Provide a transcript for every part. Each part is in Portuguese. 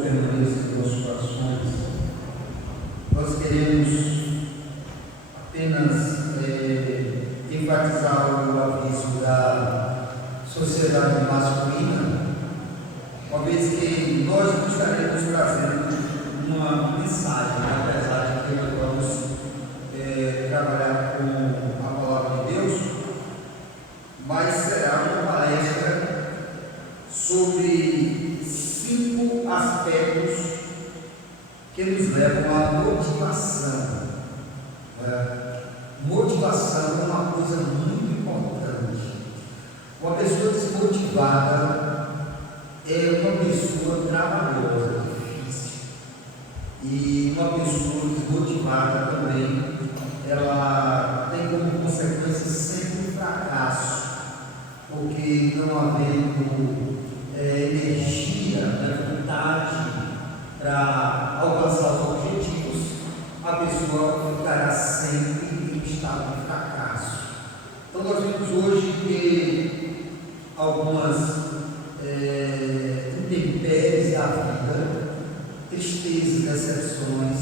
permaneça em nossos corações. Nós queremos apenas enfatizar o aviso da sociedade masculina, uma vez que nós não estaremos trazendo uma mensagem, apesar de que nós vamos trabalhar com a palavra de Deus, mas será uma palestra sobre 5 aspectos que nos levam à motivação. Motivação é uma coisa muito importante. Uma pessoa desmotivada é uma pessoa trabalhosa, difícil. E uma pessoa desmotivada também, ela tem como consequência sempre o fracasso, porque não havendo energia, vontade para alcançar os objetivos, a pessoa ficará sempre em estado de fracasso. Então nós vimos hoje que algumas intempéries da vida, tristezas, decepções,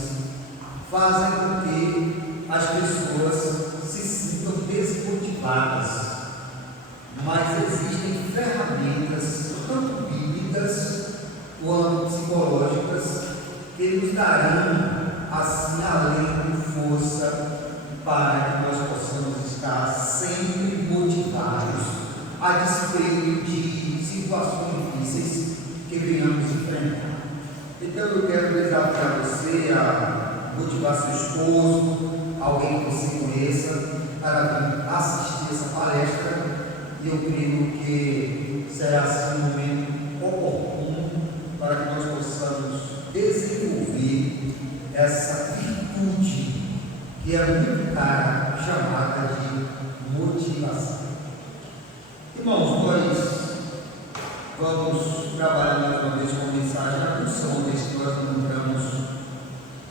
fazem com que as pessoas se sintam desmotivadas. Mas existem ferramentas, tanto bíblicas quanto psicológicas, que nos darão, assim, além de força para que nós possamos estar sempre motivados a despeito de situações difíceis que venhamos enfrentar. Então eu quero desafiar você a motivar seu esposo, alguém que você conheça, para vir assistir essa palestra. E eu creio que será assim um momento oportuno para que nós possamos desenvolver essa virtude que é muito cara, chamada de motivação. Irmãos, nós vamos trabalhar mais uma vez com a mensagem na função, uma vez que nós encontramos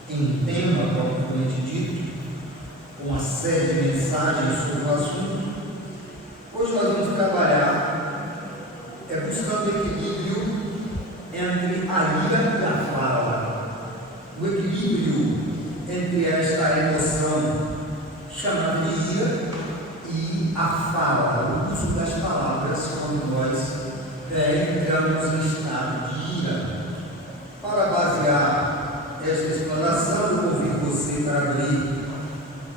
em tema propriamente dito, uma série de mensagens sobre o assunto. Hoje nós vamos trabalhar buscando o equilíbrio entre a ira e a fala, o equilíbrio entre esta emoção chamada de ira e a fala, o uso das palavras quando nós entramos em estado de ira. Para basear esta explanação, eu convido você para abrir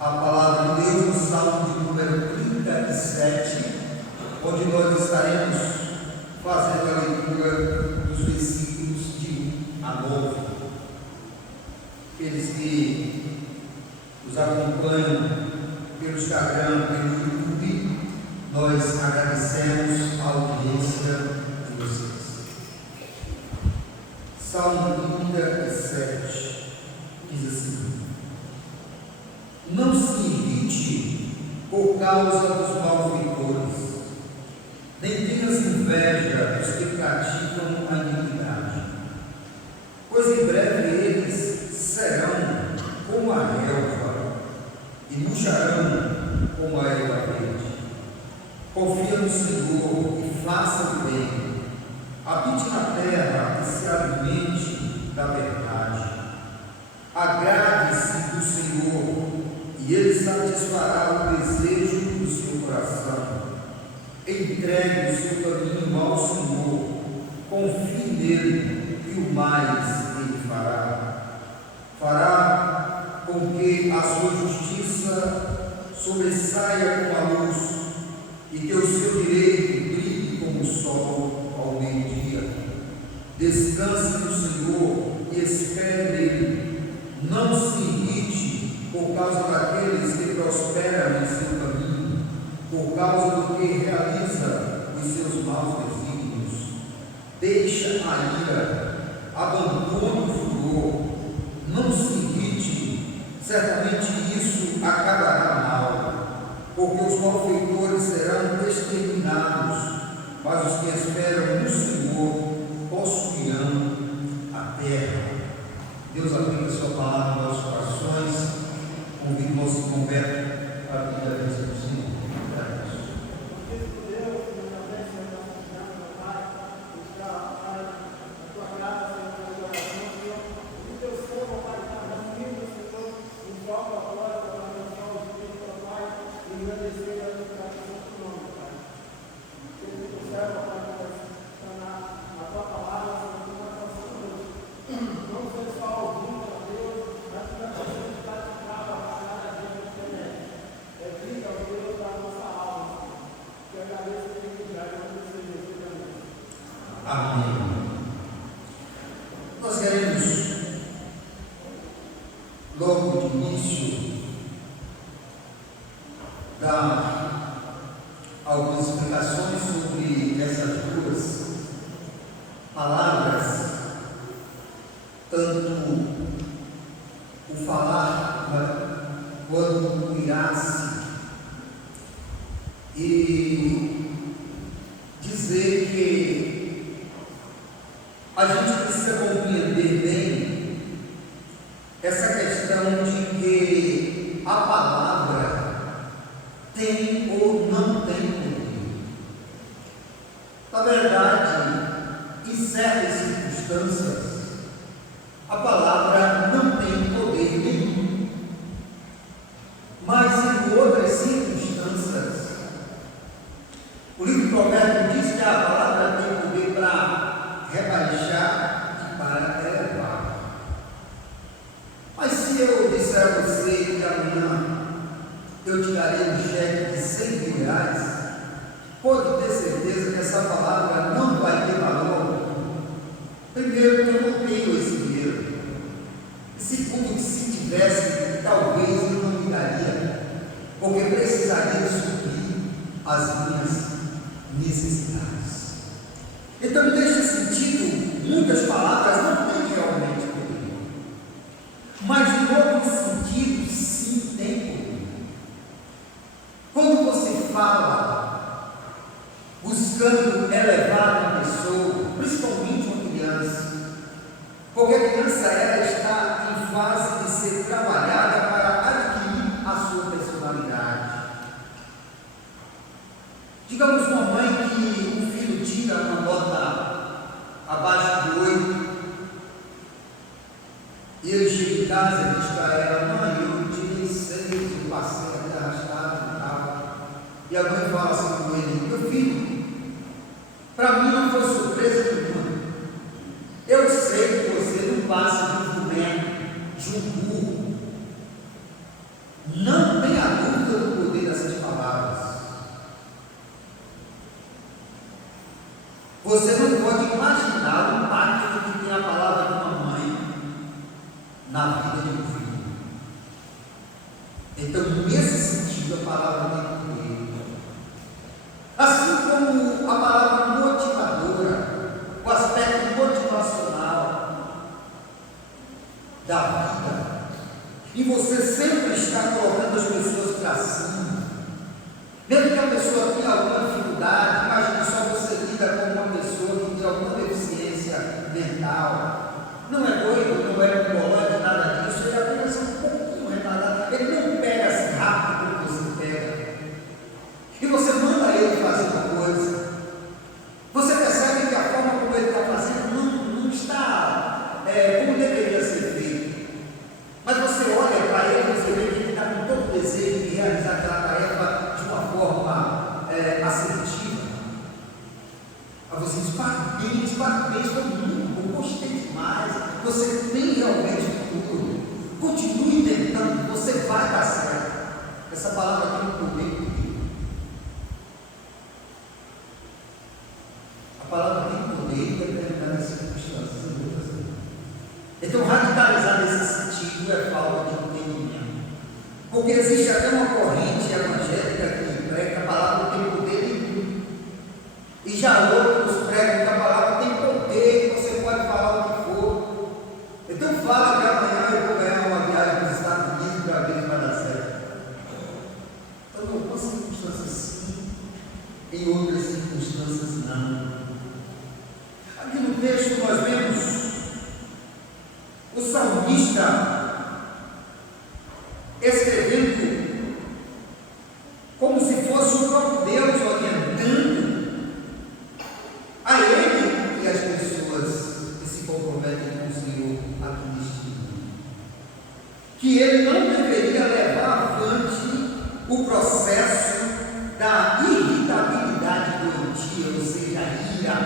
a palavra de Deus no Salmo de número 37, onde nós estaremos fazendo a leitura dos versículos de 1 a 9. Aqueles que nos acompanham pelo Instagram, pelo YouTube, nós agradecemos a audiência de vocês. Salmo 37 diz assim: não se irrite por causa dos malfeitores, nem tenhas inveja dos que praticam a iniquidade, pois em breve eles serão como a relva e murcharão como a erva verde. Confia no Senhor e faça o bem, habite na terra e se alimente da verdade. Agrade-se do Senhor e Ele satisfará o desejo do seu coração. Entregue o seu caminho ao Senhor, confie nele e o mais Ele fará. Fará com que a sua justiça sobressaia como a luz e que o seu direito brilhe como o sol ao meio-dia. Descanse no Senhor e espere nele. Não se irrite por causa daqueles que prosperam em seu caminho, por causa do que realiza os seus maus desígnios. Deixa a ira, abandone o furor, não se irrite, certamente isso acabará mal, porque os malfeitores serão exterminados, mas os que esperam no Senhor possuirão a terra. Deus aplica a sua palavra em nossos corações. Convido o nosso converto para pedir a bênção do Senhor. queremos, logo de início, dar algumas explicações sobre essas duas palavras, tanto o falar quanto o irá-se, e dizer que a gente precisa compreender bem essa questão de que a palavra tem ou não tem poder. Na verdade, em certas circunstâncias, a palavra não tem poder nenhum, mas em outras circunstâncias, o livro de Provérbios diz que a palavra tem poder para rebaixar e para elevar. Mas se eu disser a você que amanhã eu te darei um cheque de 100 mil reais, pode ter certeza que essa palavra não vai ter valor. Primeiro, que eu não tenho esse dinheiro. E segundo, que se tivesse, talvez eu não me daria, porque precisaria suprir as minhas necessidades. Então, neste sentido, muitas palavras não têm realmente poder, mas em outro sentido, sim, tem poder. Quando você fala buscando elevar uma pessoa, principalmente uma criança, porque a criança ela está em fase de ser trabalhada para adquirir a sua personalidade. Digamos uma mãe que um filho tira uma nota abaixo de 8, e ele chega em casa e diz para ela: mãe, eu tirei 6, eu passei até arrastado e tal. E a mãe fala assim com ele: meu filho, para mim não foi surpresa nenhuma. Eu sei que você não passa de um boneco, de um burro. Não tenha dúvida do poder dessas palavras. Você não pode imaginar o impacto que tem a palavra de uma mãe na vida de um filho. Então, nesse sentido, a palavra tem poder. Assim como a palavra motivadora, o aspecto motivacional da vida, e você sempre está colocando as pessoas para cima, mesmo que a pessoa tenha alguma dificuldade. Imagine só, você lida com uma pessoa que tem alguma deficiência mental, não é doido, não é colante, nada disso, ele apenas é um pouquinho retardado, ele não pega assim rápido como você pega, e você manda ele fazer uma coisa, você percebe que a forma como ele está fazendo não está como deveria ser feito, mas você olha para ele e você vê que ele está com todo o desejo de realizar aquela tarefa de uma forma assertiva. Aí você diz: parabéns, todo mundo, eu gostei demais, você tem realmente futuro, continue tentando, você vai dar certo. Essa palavra tem um poder comigo. A palavra tem poder em determinadas circunstâncias e outras não. Então, radicalizar nesse sentido é falta de entendimento, porque existe até uma corrente evangélica que prega que a palavra tem poder nenhum, e já outros pregam que a palavra tem poder, que você pode falar o que for. Então fala que amanhã eu vou ganhar uma viagem para os Estados Unidos para ver se vai dar certo. Então, em algumas circunstâncias sim, em outras circunstâncias não. Aqui no texto nós vemos o salmista escrevendo como se fosse o próprio Deus orientando a ele e as pessoas que se comprometem com o Senhor aqui neste mundo, que ele não deveria levar avante o processo da irritabilidade doentia, ou seja, a ira.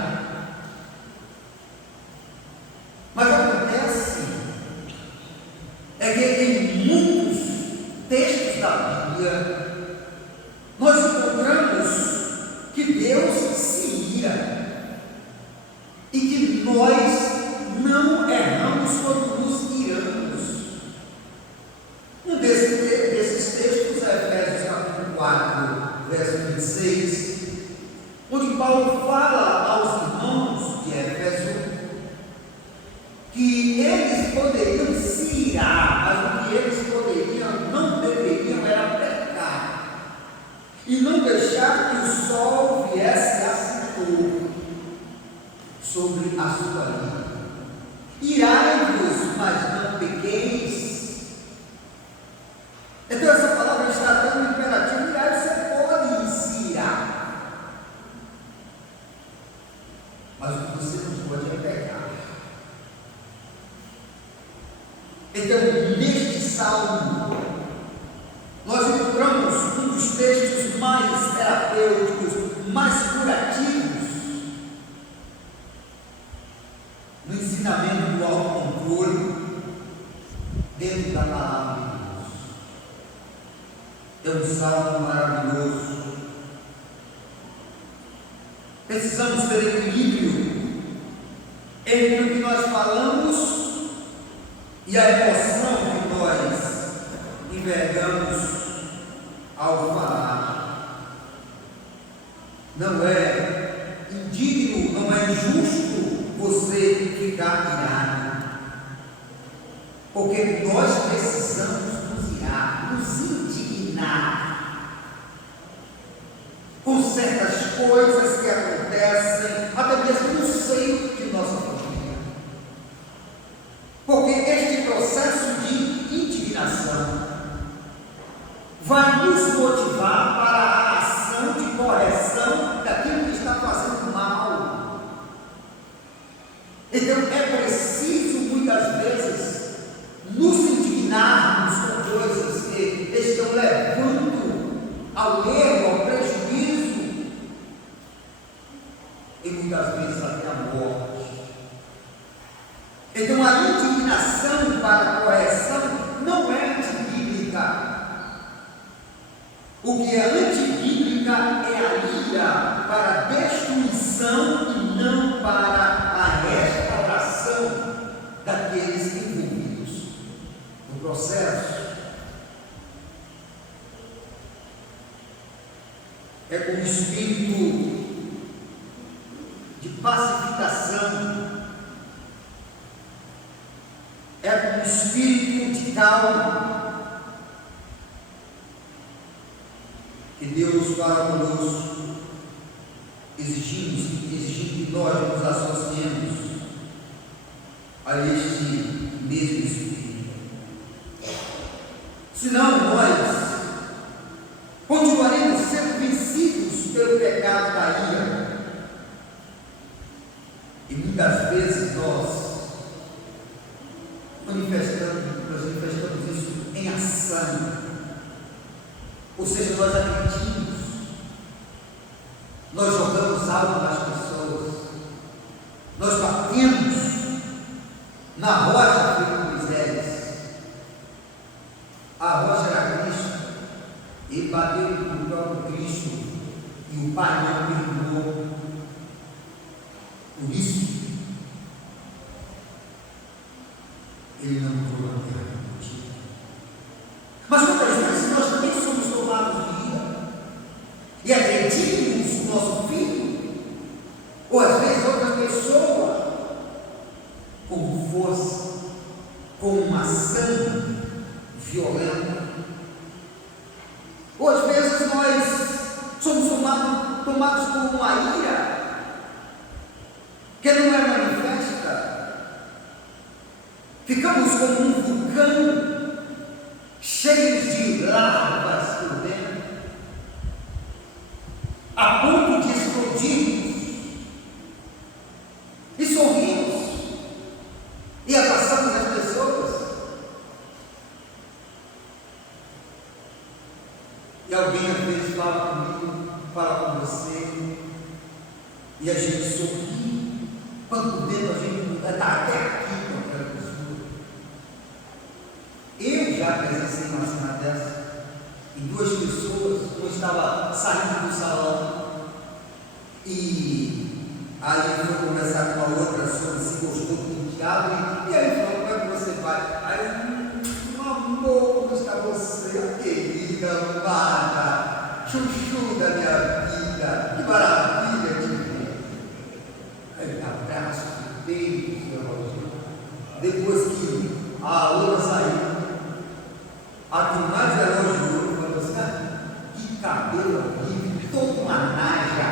Mas acontece é que em muitos textos da Bíblia nós encontramos que Deus se ira e que nós não erramos E eles poderiam se irar, mas o que eles poderiam, não deveriam, era pecar. E não deixar que o sol viesse a se pôr sobre a sua vida. Irai-vos, mas não pequeis. Então essa palavra está dando imperativo. Irai, você pode se irar, mas o que você não pode é pecar. Então, neste salmo, nós encontramos um dos textos mais terapêuticos, mais curativos, no ensinamento do autocontrole dentro da palavra de Deus. É um salmo maravilhoso. Precisamos ter equilíbrio entre o que nós falamos e a emoção que nós envergamos ao falar. Não é indigno, não é injusto você ficar irado, porque nós precisamos nos irar, nos indignar com certas coisas que acontecem, até mesmo no seio de nossa família, porque este processo de indignação vai nos motivar para a ação de correção daquilo que está fazendo mal. Então é preciso muitas vezes nos indignarmos com coisas que estão levando ao erro, ao prejuízo e muitas vezes até a morte. Então a indignação para a correção não é antibíblica. O que é antibíblica é a ira para a destruição e não para a restauração daqueles envolvidos no processo. É com o espírito de pacificação, é com o espírito de calma que Deus fala conosco, exigindo que nós nos associemos a este mesmo espírito. Senão nós continuaremos sendo vencidos pelo pecado da ira, e muitas vezes nós manifestamos isso em ação, ou seja, nós agredimos, nós jogamos algo nas pessoas, nós batemos na rocha de Moisés. A rocha era Cristo, ele bateu no próprio Cristo e o Pai não perdoou. Por isso ele não entrou na terra prometida. Mas muitas vezes nós também somos tomados de ira e agredimos o nosso filho, ou às vezes outra pessoa, com força, com uma ação violenta. Ou às vezes nós somos tomados por uma ira que não é manifesta. Ficamos como um vulcão, cheios de larvas por dentro, a ponto de explodirmos, e sorrimos, e abraçamos as pessoas, e alguém às vezes fala comigo, fala com você, e a gente sorri, quando por dentro a gente está até aqui com aquela pessoa. Eu já presenciei uma cena dessa, e duas pessoas, uma estava saindo do salão, e aí foi conversar com a outra sobre se gostou do teatro, e aí falou, como é que você vai? Aí, meu amor, como está você, querida, amada, chuchu da minha vida, que maravilha de ver. Aí, abraço, beijos, depois que a outra saiu, a que mais elogiou, falou assim: que cabelo horrível, toda uma naja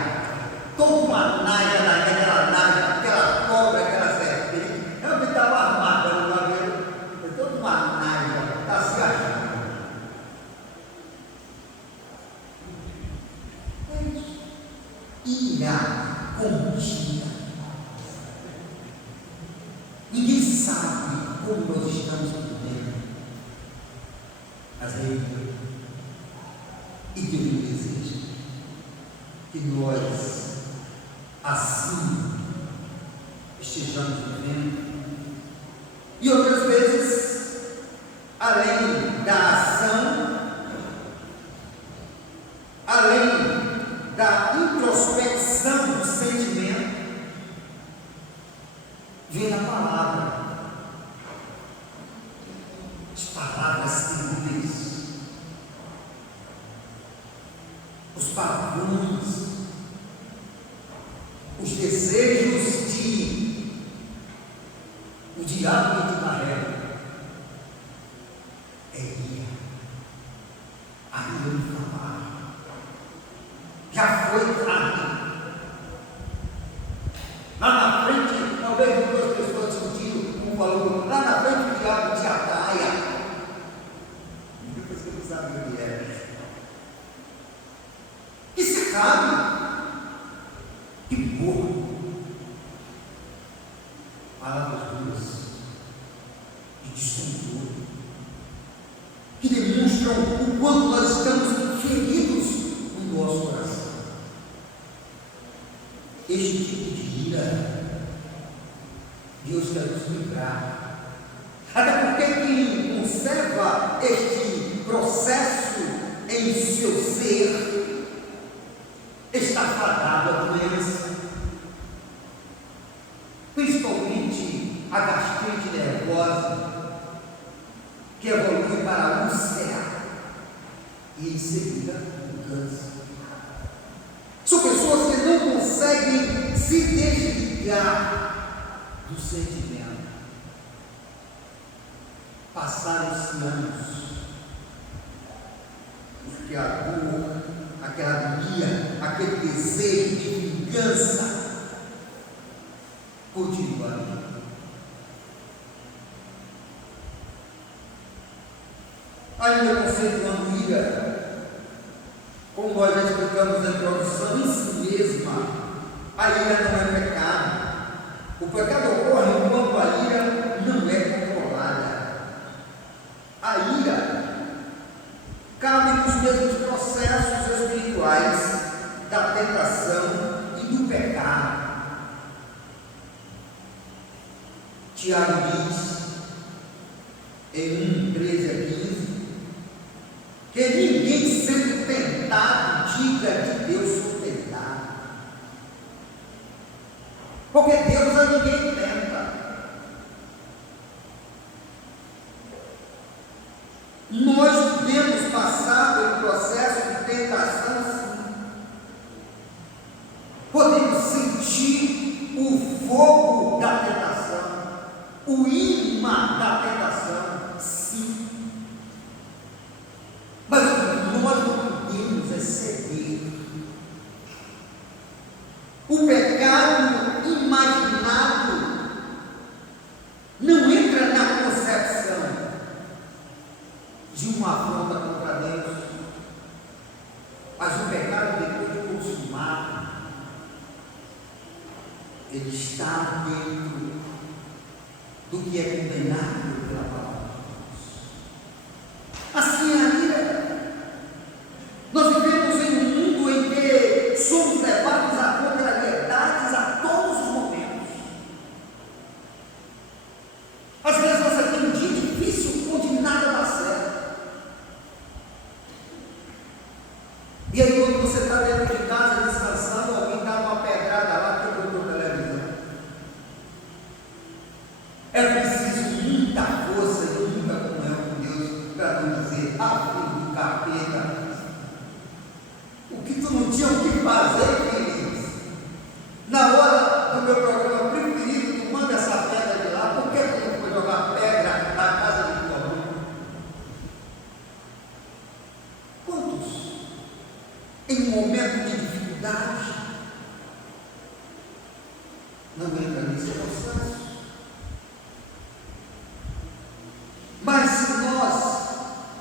naquela naja, aquela cobra, aquela serpente. É o que estava armado no cabelo, é toda uma naja, está se achando. É isso. Ira contínua. Ninguém sabe como nós estamos vivendo. Mas é Ele. E Deus deseja que nós, assim, estejamos vivendo. E outras vezes, além da ação, além da introspecção do sentimento, vem a palavra. As palavras terríveis, os pavões, os desejos de o diabo que te carrega. É ira. A ira inflamada. Já foi tarde. Lá na frente, talvez duas pessoas discutindo, um falou, lá na frente o diabo te ataia. Você não sabe o que é. Que se cabe. Que porra. Palavras duras, de descontrole, que demonstram o quanto nós estamos feridos no nosso coração. Este tipo de ira, Deus quer nos livrar. Até porque quem conserva este processo em seu ser está fadado à doença, principalmente a gastrite nervosa, que evolui para a úlcera e em seguida o câncer. São pessoas que não conseguem se desligar do sentimento. Passaram-se anos, porque a dor, aquela agonia, aquele desejo de vingança continua ali. Ainda conceituando ira, como nós já explicamos na introdução, em si mesma, a ira não é pecado. O pecado ocorre enquanto a ira não é controlada. A ira cabe nos mesmos processos espirituais da tentação e do pecado. Tiago diz, em 1:13 a 15, que ninguém sendo tentado diga de Deus sou tentado. Porque Deus a ninguém tenta. Nós podemos passar pelo processo de tentação, sim. Podemos sentir o fogo da tentação, o imã da tentação, sim. Mas nós não podemos exceder. O pecado imaginado não entra na concepção de uma afronta contra Deus, mas o pecado, depois de consumado, ele está dentro do que é condenado pela palavra de Deus. Assim é a ira. Nós vivemos em um mundo em que somos levados a contrariedades a todos os momentos. Às vezes você tem um dia difícil onde nada dá certo. E aí quando você está dentro de casa descansando, alguém dá uma pedrada lá que quebrou a televisão. É preciso muita força e muita comunhão com Deus para não dizer, filho do capeta, o que tu não tinha o que fazer, queridos? Na hora do meu programa preferido, tu manda essa pedra de lá, por que tu não foi jogar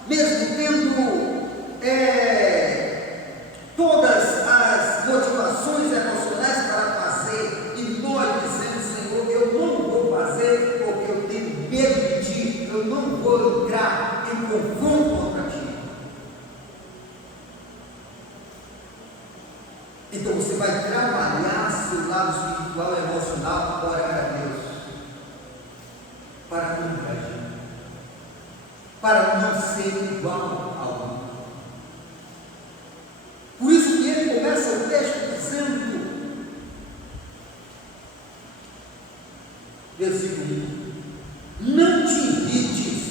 mesmo tendo todas as motivações emocionais para fazer, e nós dizemos: Senhor, eu não vou fazer porque eu tenho medo de Ti, eu não vou entrar em confronto contra Ti. Então você vai trabalhar seu lado espiritual e emocional para orar a Deus, para não agir, para não ser igual ao mundo. Por isso que ele começa o texto dizendo, versículo 1: não te irrites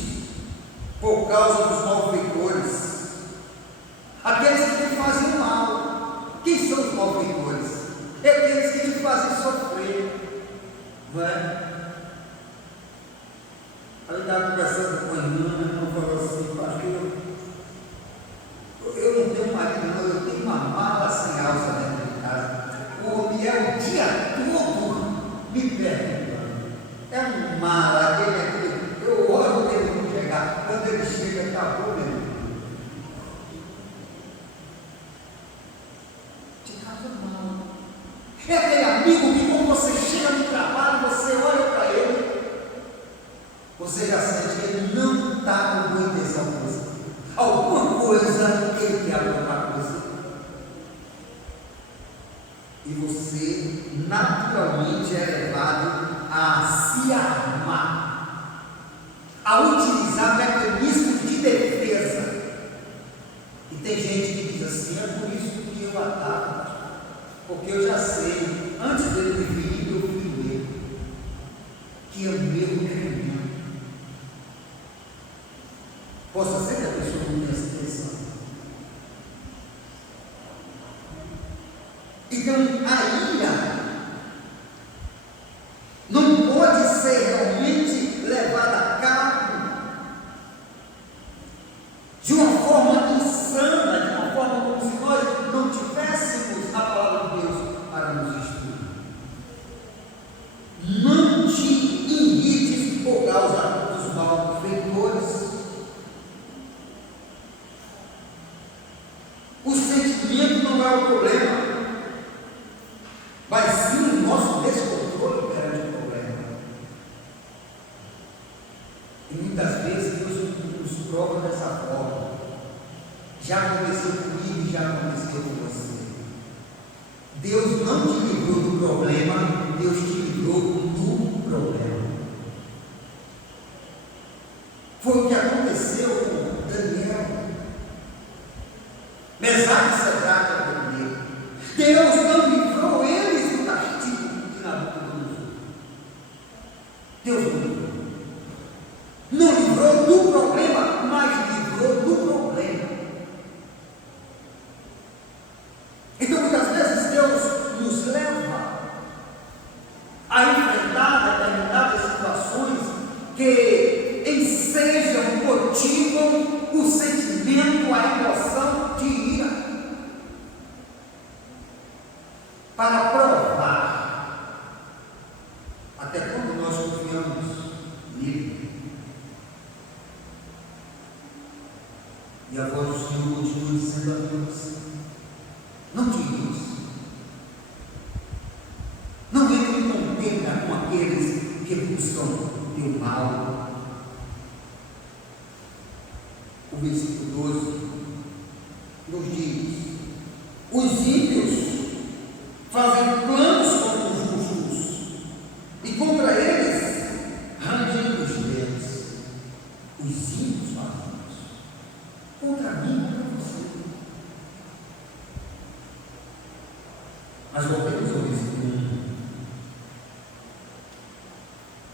por causa dos malfeitores, aqueles que te fazem mal. Quem são os malfeitores? É aqueles que te fazem sofrer, não é? Eu estava conversando com a irmã, falou assim: pastor, eu não tenho marido, não, eu tenho uma mala sem alça dentro de casa. O homem é o dia todo me perguntando. É um mala, eu olho ele não chegar, quando ele chega, acabou mesmo. Te casa mal. É aquele amigo que, quando você chega no trabalho, você olha para ele, você já sente que ele não está com boa intenção com você. Alguma coisa ele quer provar com você. E você naturalmente é levado a se armar, a utilizar mecanismos de defesa. E tem gente que diz assim: é por isso que eu ataco, porque eu já sei, antes dele vir, eu fui ele, que é o meu caminho. Possa ser que a pessoa não tenha essa intenção. Então, a ira não pode ser realmente levada a cabo de uma forma insana, de uma forma como se nós não tivéssemos a palavra de Deus para nos instruir. Não te irrites por causa dos malfeitores. O sentimento não é o problema, mas sim o nosso descontrole perante o problema. E muitas vezes Deus nos prova dessa forma. Já aconteceu comigo e já aconteceu com você. Deus não te livrou do problema, Deus te livrou do problema. Foi o que aconteceu com Daniel, Mesaque, Sadraque e Abednego. Deus não livrou eles do castigo de Nabucodonosor. Deus não livrou. Não livrou do problema, mas livrou do problema. Então, muitas vezes, Deus nos leva a enfrentar determinadas situações que ensejam, motivam o sentimento, a emoção de ira, para provar até quando nós confiamos nele. E a voz do Senhor continua dizendo a Deus: não te irrites, não entre em contenda com aqueles que buscam teu mal. O versículo 12 nos diz: os ímpios fazem planos contra os justos, e contra eles rangem os dedos. Os ímpios fazem isso contra mim, contra você. Mas voltemos ao versículo 1.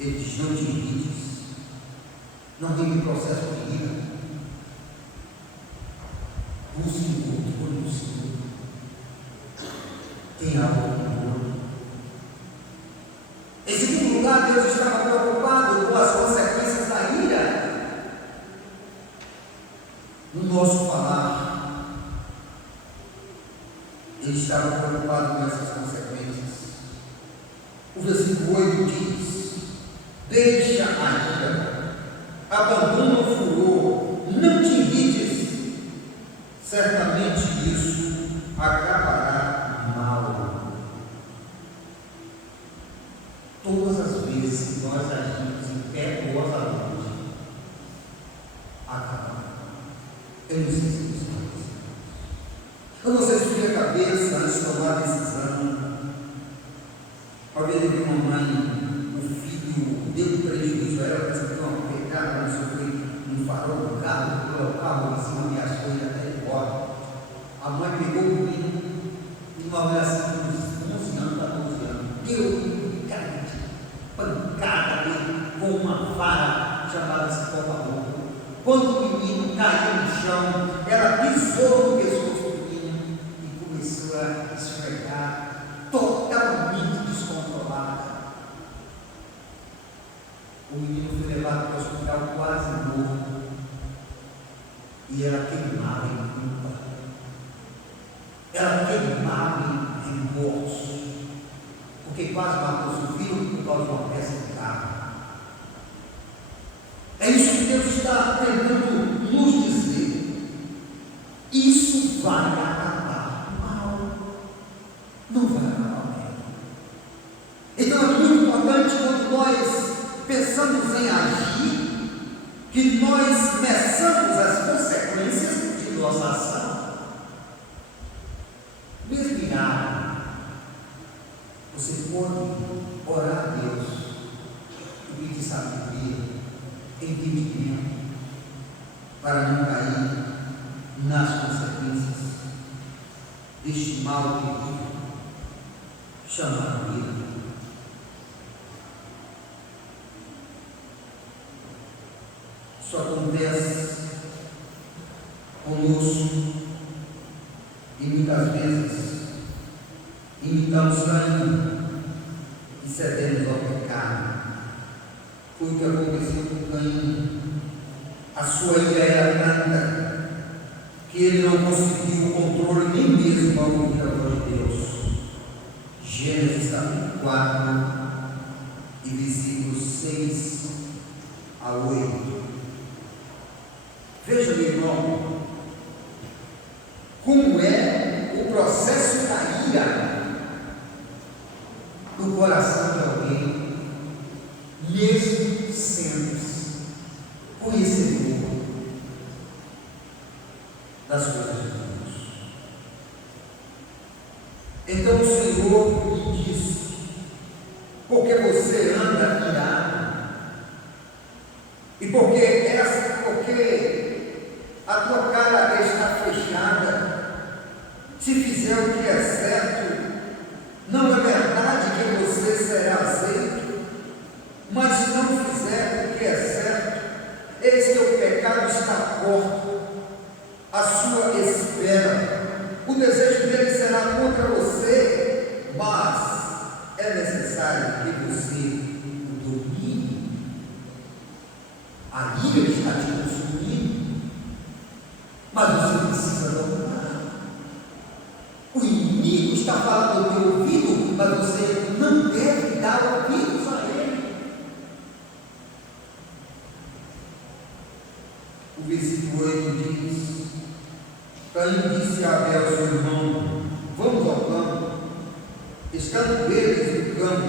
Ele diz: não te irrites, não tem processo de ira. Busque o controle do Senhor. Tem algo bom. Em segundo lugar, Deus estava preocupado com as consequências da ira no nosso falar. Ele estava preocupado com essas consequências. O versículo 8 diz: deixa a ira, abandona o furor, não te irrites certamente isso acabará mal. Todas as vezes que nós agimos impetuosamente, acaba. Eu não sei se isso está acontecendo. Eu não sei se tinha cabeça antes de tomar a decisão. Talvez eu vi uma mãe, o filho deu prejuízo a ela, pensou uma pegada, não sei o que, no farol do carro, pelo carro em cima, ameaçou ele até ir embora. A mãe pegou o menino e uma mulher assim, uns 11 anos, 14 anos, deu pancada dele com uma vara chamada cipó-pavão. Quando o menino caiu no chão, ela pisou no pescoço do menino e começou a esfregar, totalmente descontrolada. O menino foi levado para o hospital quase morto e ela queimava em culpa, ela queimava em remorso, porque quase matou seu filho por causa de uma peça de carro. É isso que Deus está tentando nos dizer. Isso vai acabar mal. Não vai acabar bem. Então é muito importante quando nós pensamos em agir, que nós meçamos as consequências de nossa ação. Mesmo em área, você pode orar a Deus e pedir sabedoria, entendimento, para não cair nas consequências deste mal terrível chamado vida. Isso acontece conosco e muitas vezes imitamos Caim e cedemos ao pecado. Foi o que aconteceu com Caim. A sua ira era tanta que ele não conseguiu o controle nem mesmo para ouvir a voz de Deus. Gênesis capítulo 4 e versículos 6 a 8. Veja, meu irmão, como é o processo da ira no coração de alguém, mesmo sendo conhecedor das coisas de Deus. Então o Senhor lhe disse: porque você anda irado, e porque a tua cara está fechada, se fizer o que é certo, não é verdade que você será aceito, mas se não fizer o que é certo, eis que o pecado está porto à sua espera, o desejo dele será contra você, mas é necessário que você o domine. A ira está te consumindo, mas você precisa dominar. O inimigo está falando no teu ouvido, mas você não deve dar ouvidos a ele. O versículo 8 diz: Caim disse a Abel, seu irmão: vamos ao campo. Estando eles no campo,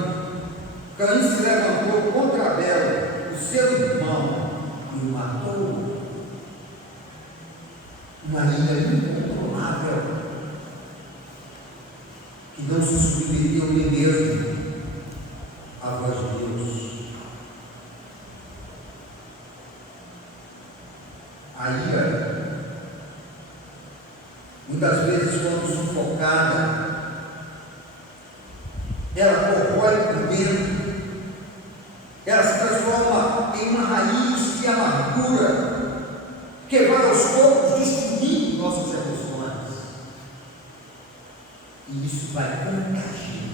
Caim se levantou contra Abel, o seu irmão, e o matou. Uma ira incontrolável, que não se submeteu nem mesmo à voz de Deus. A ira, muitas vezes, quando sufocada, ela corrói por dentro, ela se transforma em uma raiz de amargura, que vai aos poucos destruindo nossas emoções. E isso vai contagiando.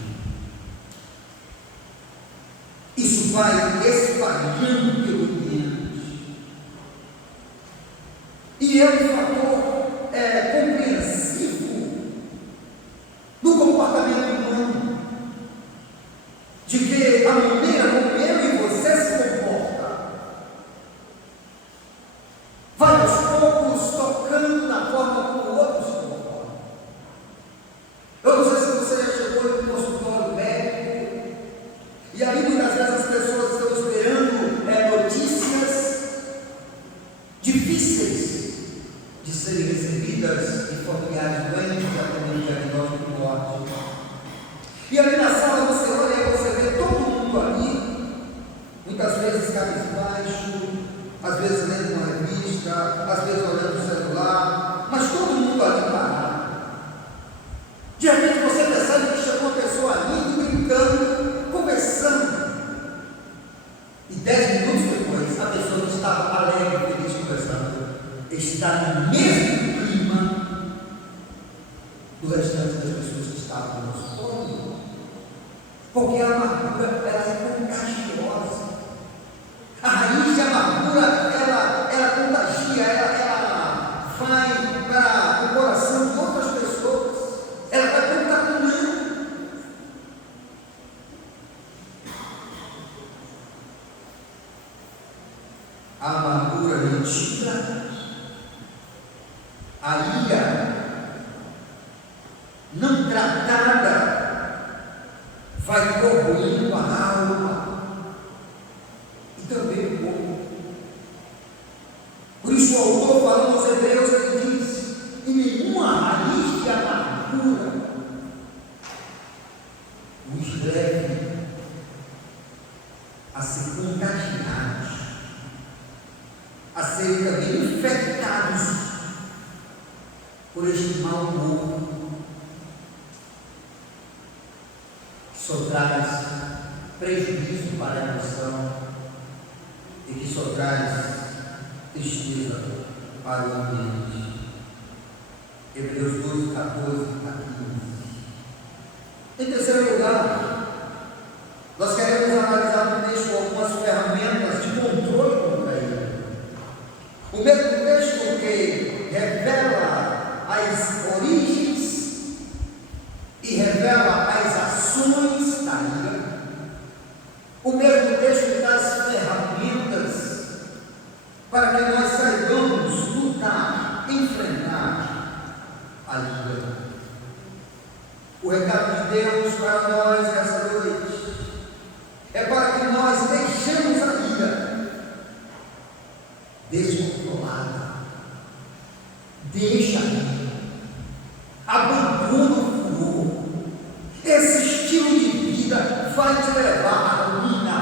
Isso vai espalhando pelo ambiente. E é um fator compreensivo do comportamento humano, de que a maneira como eu e você se comporta vai aos poucos tocando na forma como o está no mesmo clima do restante das pessoas que estavam no nosso corpo. Porque a amargura, ela é contagiosa. A raiz de amargura, ela contagia, ela vai para o coração de outras pessoas, ela vai contaminando. A amargura retira, a ira não tratada vai corroendo a alma e também o corpo. Por isso o autor, falando aos Hebreus, ele diz: e nenhuma raiz de amargura nos leve a ser contagiados, a serem também infectados por este mau humor que só traz prejuízo para a emoção e que só traz tristeza para o ambiente. Hebreus 12, 14 a 15. Em terceiro lugar, nós queremos analisar no texto algumas ferramentas de controle contra ele. O mesmo texto que revela as origens e revela as ações da ira, o mesmo texto que dá as ferramentas para que nós saibamos lutar, enfrentar a ira. O recado de Deus para nós nessa noite é para que nós deixemos a ira descontrolada. Deixa a ira, abandona o furor. Esse estilo de vida vai te levar à ruína,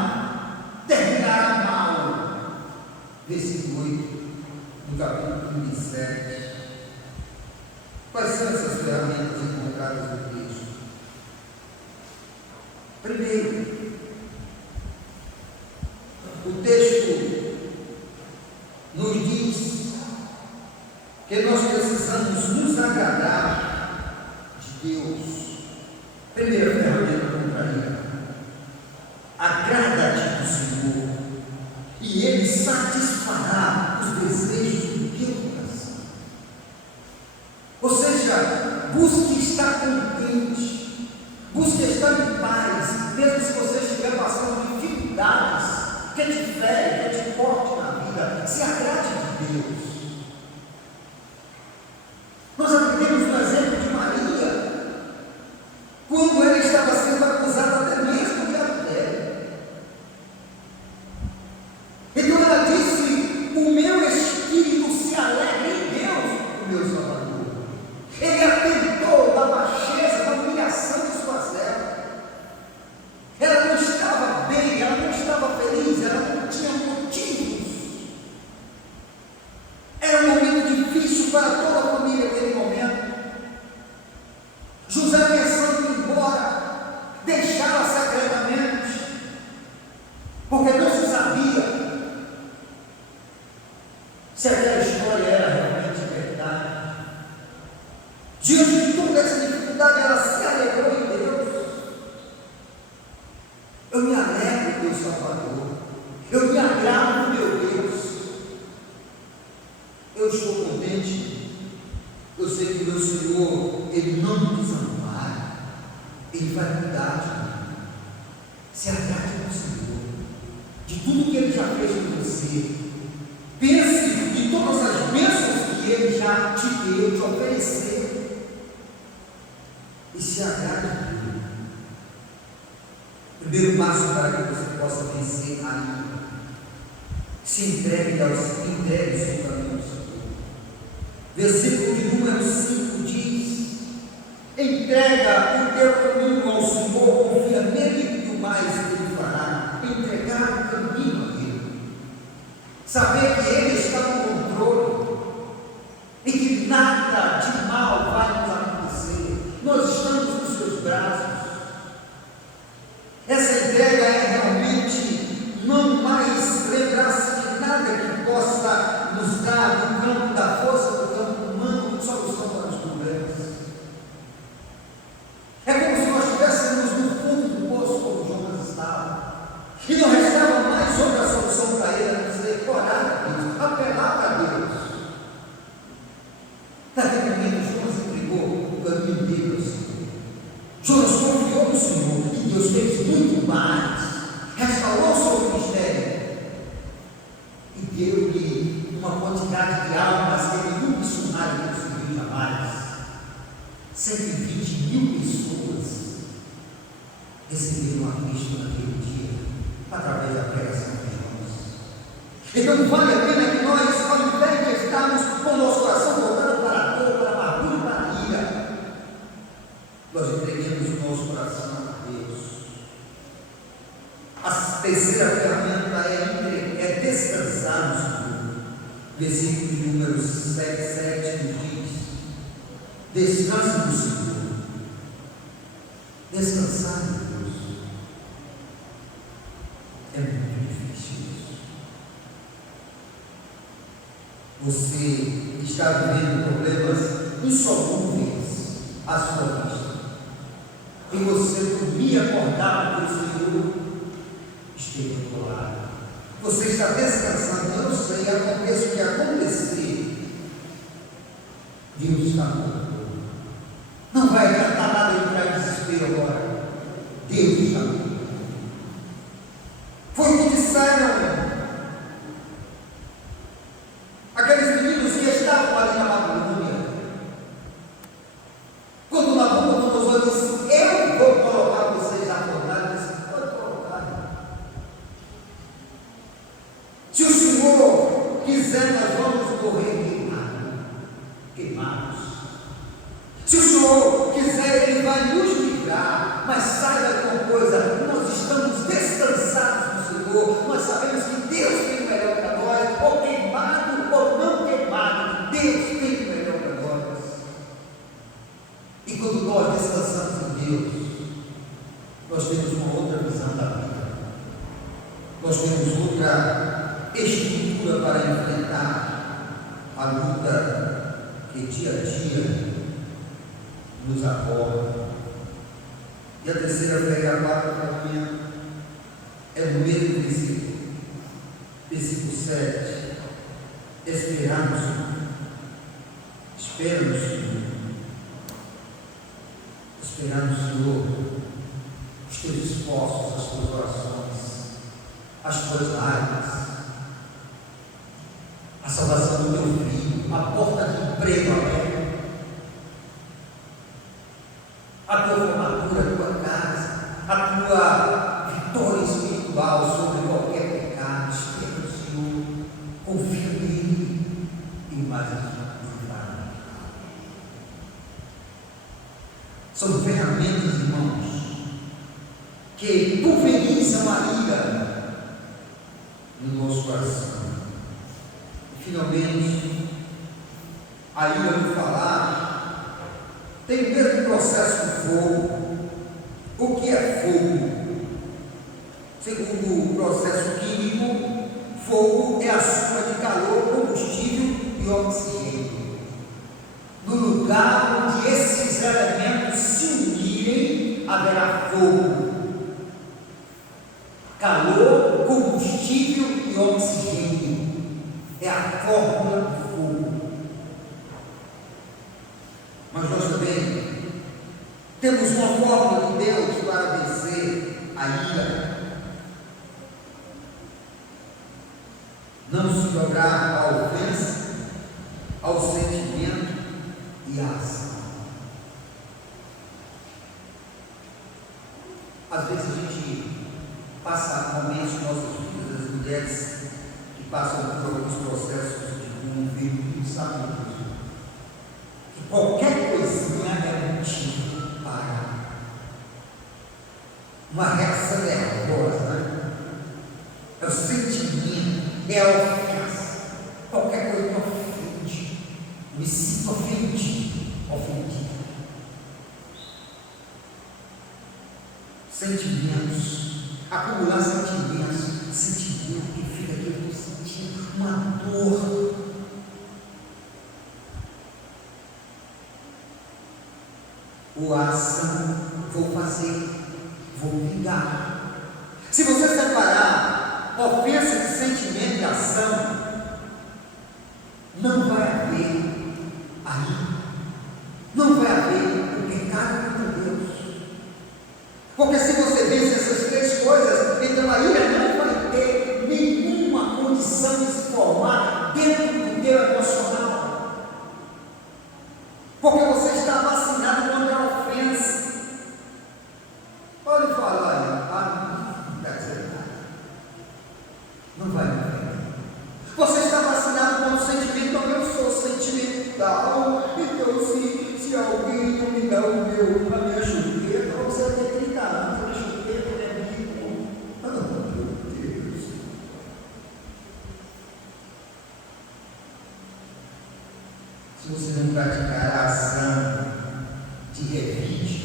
terminará mal. Versículo 8, no capítulo 37. Quais são essas ferramentas encontradas no texto? Primeiro, o texto nos diz que nós precisamos nos agradar de Deus. Primeira ferramenta contra a ira: agrada-te do Senhor, e Ele satisfará os desejos do teu coração. Ou seja, busque estar contente, busque estar em paz, mesmo se você estiver passando dificuldades que te ferem, que te corte na vida. Se agrade de Deus. Nós aprendemos no exemplo de Maria, quando ela estava sendo acusada até mesmo de adultério. Então ela disse: o meu espírito se alegra em Deus, o meu Salvador. Ele atentou da baixeza, da humilhação de sua serva. Ela não estava bem, ela não estava feliz, ela não tinha motivos. Era um momento difícil para toda a família naquele momento. José pensando em ir embora, deixá-la secretamente, porque não se sabia se aquela história era realmente verdade. Diante de toda essa dificuldade, ela se alegrou em Deus. Eu me alegro, meu Salvador. Eu me agrado, meu Deus. Eu estou contente. Eu sei que meu Senhor, Ele não me desampara. Ele vai cuidar de mim. Se agrade do Senhor, de tudo que Ele já fez com você. Pense em todas as bênçãos que Ele já te deu, te ofereceu. E se agrade dele. Primeiro passo para que você possa vencer a ira: se entregue ao Senhor, entregue o seu caminho ao Senhor. Versículo de número 5 diz: entrega o teu caminho ao Senhor, confia nele e o mais Ele fará. Entregar o caminho a Ele, saber que Ele está no controle e que nada de mal vai nos acontecer. Nós estamos nos seus braços. Essa entrega é realmente não mais lembrar-se de nada que possa nos dar campo da força, do campo humano, de solução para os problemas. É como se nós estivéssemos no fundo do poço, como Jonas estava, e não restava mais outra solução para ele, a não ser orar a Deus, apelar para Deus. Naquele momento, Jonas entregou o caminho dele ao Senhor. Jonas confiou no Senhor, e Deus fez muito mais, restaurou o seu ministério e deu-lhe uma quantidade de almas que nenhum missionário conseguiu jamais. 120.000 pessoas receberam a Cristo naquele dia, através da pregação de Jonas. Então vale a pena que nós, ao invés de estarmos com o nosso coração voltado para a dor, para a amargura, para a ira, nós entreguemos o nosso coração a Deus. A terceira ferramenta é descansar no Senhor. Versículo de número 7 nos diz: descanse no Senhor. Descansar em Deus é muito difícil isso. Você está vivendo problemas insolúveis à sua vista, e você dormir acordado pelo Senhor esteja do teu lado. Você está descansando, eu sei, aconteça o que acontecer, Deus está no controle. Não vai adiantar nada entrar em desespero agora. Deus está no controle. Foi o que disseram aqueles meninos que estavam ali na Babilônia. Quando Nabucodonosor disse: eu vou colocar vocês na fornalha, ele disse: pode colocar. Se o Senhor quiser, nós vamos morrer queimados. Se o Senhor quiser, Ele vai nos livrar. Mas saiba de uma coisa: nós estamos descansados no Senhor. Nós sabemos que Deus tem o melhor para nós, ou queimado ou não queimado, Deus tem o melhor para nós. E quando nós descansamos em Deus, nós temos uma outra visão da vida. Nós temos outra estrutura para enfrentar a luta que dia a dia nos aborda. E a terceira fé, a quarta ferramenta, é no mesmo versículo, versículo 7. Esperar no Senhor. Espera no Senhor. Esperar no Senhor. Os teus esforços, as tuas orações, as tuas lágrimas, a salvação do teu filho, a porta de emprego aberta, a tua formatura, a tua casa, a tua vitória espiritual sobre qualquer pecado. Espera no Senhor, confia nele e mais livrar. São ferramentas, irmãos, que pulverizam a ira no nosso coração. E finalmente, a ira do falar tem o mesmo processo do fogo. O que é fogo? Segundo o processo químico, fogo é a soma de calor, combustível e oxigênio. No lugar onde esses elementos se unirem, haverá fogo. Calor, combustível e oxigênio é a fórmula do fogo. Mas nós também temos uma fórmula de Deus para vencer a ira. Não se dobrar à ofensa, ao sentimento e à ação. Às vezes a gente passa momentos em nossas vidas, as mulheres que passam por alguns processos de um vídeo, sabe disso? Que qualquer coisinha é motivo para uma reação nervosa, né? É o sentimento, é a ofensa. Qualquer coisa me ofende, me sinto ofendido. Sentimentos, acumular sentimentos que fica aqui, eu estou sentindo uma dor. ou a ação, vou fazer, vou vingar. Se você separar ofensa de sentimento e ação, não vai haver aí, não vai haver o pecado contra Deus. Porque se você vence essas três coisas, então a ira não vai ter nenhuma condição de se formar dentro do teu emocional. Porque você está vacinado contra a ofensa. Pode falar, não quer dizer nada. Não vai haver. Você está vacinado contra o sentimento, então eu sou sentimental. Então se alguém não me dá a minha chuteira, você vai ter 30 anos, a minha chuteira é rico. Ah, meu Deus. Se você não praticar a ação de revide,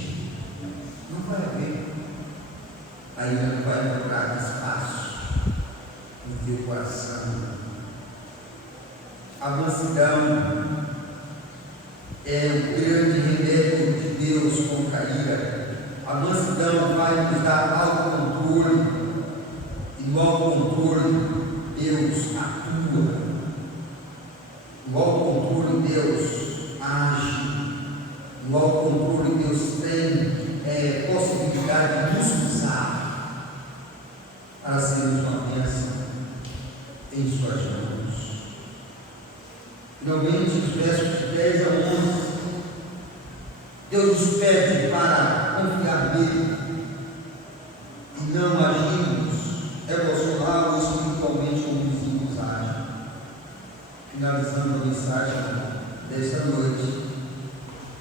não vai haver. Aí não vai encontrar espaço no teu coração. A mansidão é o grande remédio de Deus contra a ira. A mansidão vai nos dar autocontrole, e no autocontrole Deus atua. No autocontrole Deus age. No autocontrole Deus tem possibilidade de nos usar para sermos uma bênção em suas mãos. Finalmente, os versos 10 a 11, Deus nos pede para confiar nele e não agirmos emocional ou espiritualmente como os ímpios agem. Finalizando a mensagem desta noite,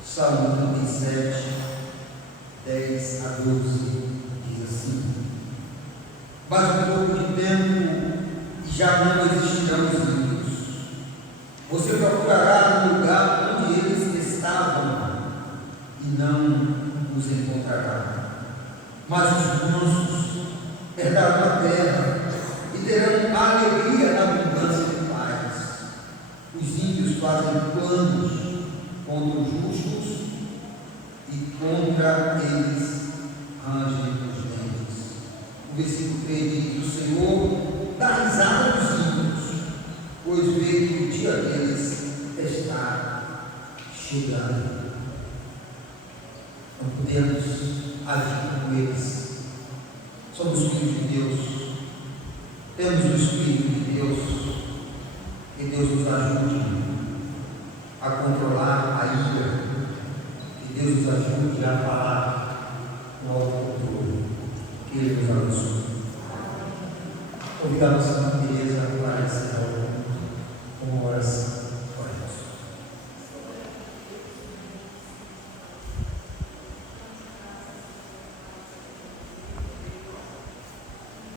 Salmo 37, 10 a 12, diz assim: mas um pouco de tempo e já não existirão os ímpios. Você procurará no lugar onde eles estavam e não os encontrará. Mas os mansos herdarão a terra e terão alegria na abundância de paz. Os ímpios fazem planos contra os justos e contra eles rangem os dentes. O versículo 3 diz: o Senhor dá risada dos ímpios, pois vê que o dia deles está chegando. Não podemos agir como eles. Somos filhos de Deus, temos o Espírito de Deus, que Deus nos ajude a controlar a ira, que Deus nos ajude a falar no autocontrole, que Ele nos abençoe. Convidamos